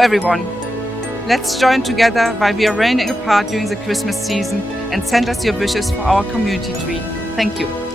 everyone, let's join together while we are raining apart during the Christmas season and send us your wishes for our community tree. Thank you.